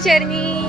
Journey.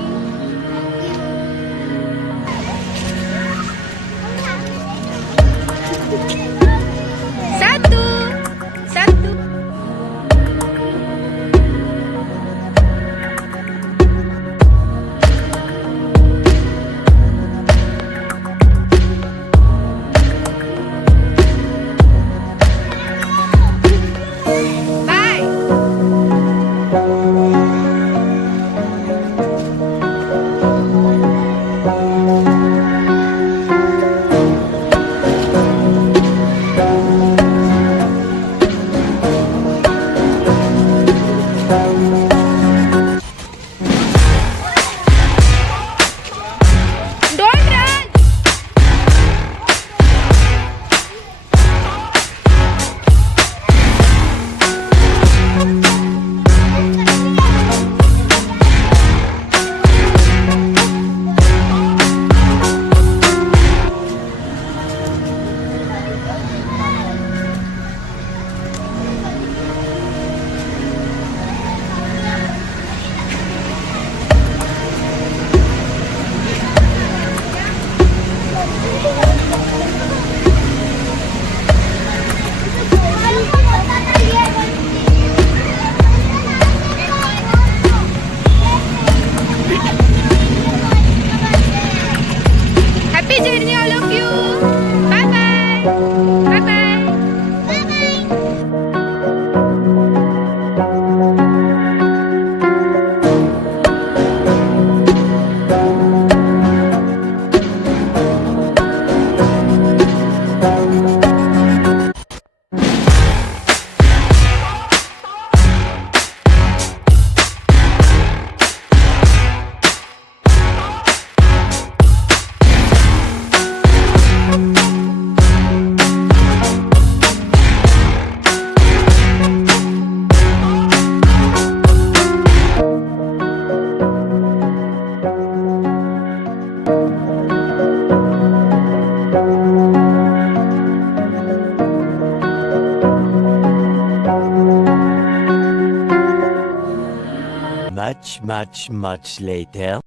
Much, much, much later.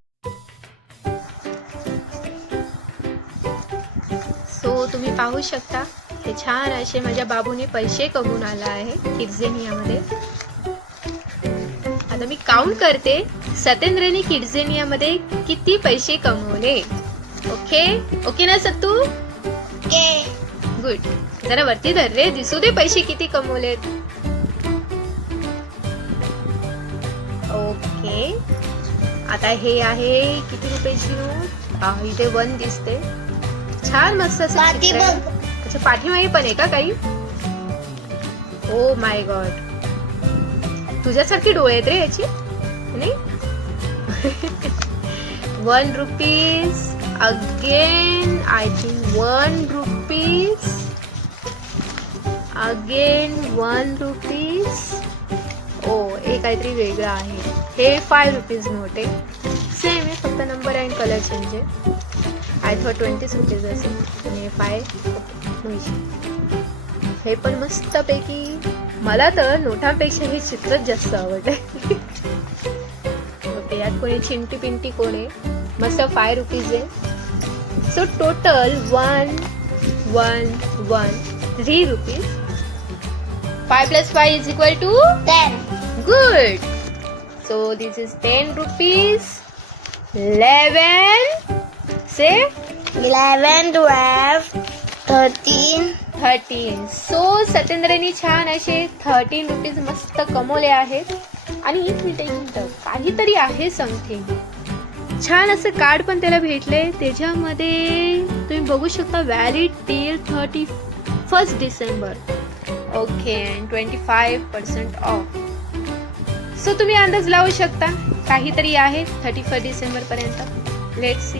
So तुम्ही पाहू शकता ते छान असे माझ्या बाबूने पैसे कमवून आला आहे किड्झेनियामध्ये आता मी काउंट करते सतेंद्रने किड्झेनियामध्ये किती पैसे कमवले? ओके ओके ना सत्तू? गुड जरा वरती धर रे दिसू दे पैसे किती कमवलेत. ओके. आता हे आहे किती नोट हा, इथे वन दिसते. छान मस्त असं चित्र आहे. अच्छा पाठीमागे पण आहे का काही? ओ माय गॉड तुझ्यासारखी डोळे आहेत रे याची. नाही? One rupees again I think one rupees again one rupees oh हे काहीतरी वेगळं आहे. हे फाय रुपीज नोट आहे. सेम आहे फक्त नंबर अँड कलर चेंज आहे. आय थॉट ट्वेंटीच रुपीज असेल. आणि हे फाय हे पण मस्तपैकी मला तर नोटांपेक्षा हे चित्रच जास्त आवडते ओके यात कोणी चिंटी पिंटी कोण आहे? मस्त फाय रुपीज आहे. So total one one one three rupees five plus five is equal to Good. So this is 10 rupees. 11. Say eleven twelve thirteen 13. So सत्येंद्रनी छान असे थर्टीन रुपीज मस्त कमवले आहेत आणि एक मिनिट एक मिनिट काहीतरी आहे समथिंग छान असं कार्ड पण त्याला भेटले त्याच्यामध्ये तुम्ही बघू शकता valid till thirty first December okay twenty five percent off so तुम्ही अंदाज लावू शकता. काहीतरी आहे थर्टी फर्स्ट डिसेंबर पर्यंत. लेट सी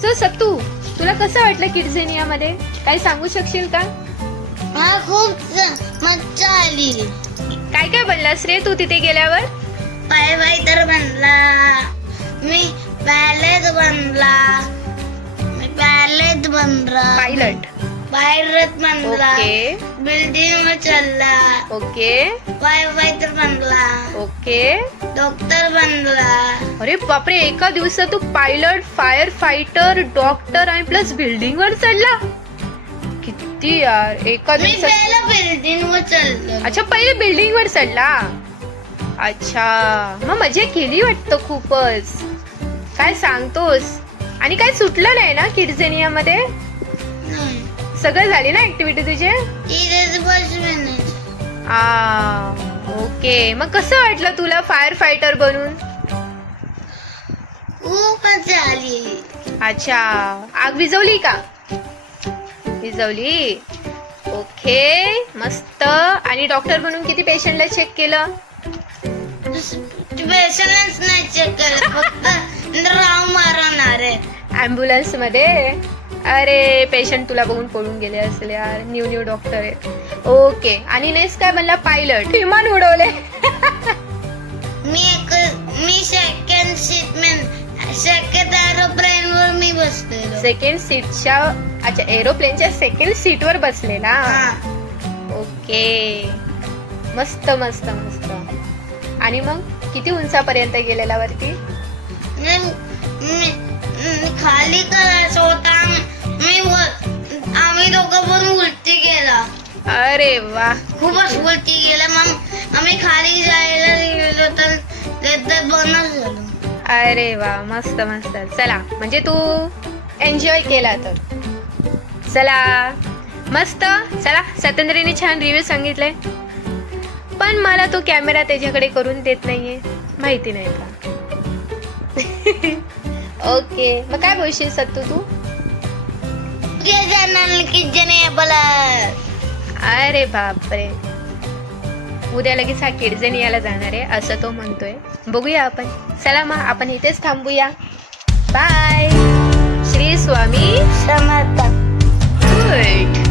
सो सत्तू तुला कसं वाटलं किड्झेनियामध्ये काही सांगू शकशील का? खूप मज्जा आली. काय काय बनलास रे तू तिथे गेल्यावर? पाय फायटर बनला. मी पॅलेट बनला. मी पॅलेट बनला. पायलट पायलट परत बनला ओके बिल्डिंग चलला ओके फायर फायटर बनला ओके डॉक्टर बनला अरे बापरे एका दिवसात तू पायलट फायर फायटर डॉक्टर आणि प्लस बिल्डिंग वर चढला? किती यार एका मी दिवसात पहिला बिल्डिंग वर चढलो. अच्छा पहिले बिल्डिंग वर चढला? अच्छा. मग मजा केली वाटतं खूपच. काय सांगतोस? आणि काय सुटलं नाही ना किडझेनिया मध्ये. सगळं झाली ना ऍक्टिव्हिटी तुझे. आ ओके. मग कसं वाटलं तुला फायर फायटर बनून? खूप मजा आली. अच्छा. आग विझवली का? विझवली? ओके. मस्त. आणि डॉक्टर म्हणून किती पेशंटला चेक केलं? पेशंटच नाही चेक केलं फक्त राव मारणार आहे. ॲम्ब्युलन्समध्ये? अरे पेशंट तुला बघून पळून गेले असेल यार. न्यू न्यू डॉक्टर आहे. ओके आणि नेक्स्ट काय म्हणला? पायलट विमान उडवले मी एक मी second seat man second aeroplane वर मी बसलेलो सेकंड सीटच्या अच्छा एरोप्लेनच्या सेकंड सीटवर बसलेला हा. ओके मस्त मस्त मस्त. आणि मग किती उंचापर्यंत गेलेला वरती? मी खाली करायचं होता मी आम्ही दोघं पण उलटी गेला अरे वा. खूपच उलटी गेला मग आम्ही खाली जायला गेलो तर तिथं बनच झालो. अरे वा मस्त मस्त. चला म्हणजे तू एन्जॉय केला तर. चला. मस्त. चला सत्येंद्रने छान रिव्ह्यू सांगितले. पण मला तो कॅमेरा त्याच्याकडे करून देत नाहीये. माहिती नाही का? ओके. मग काय बोलशील सत्तू तू? अरे बापरे. उद्या लगेच हा किडजन यायला जाणार आहे असं तो म्हणतोय. बघूया आपण. चला मग आपण इथेच थांबूया. बाय श्री स्वामी. समर्थ. गुड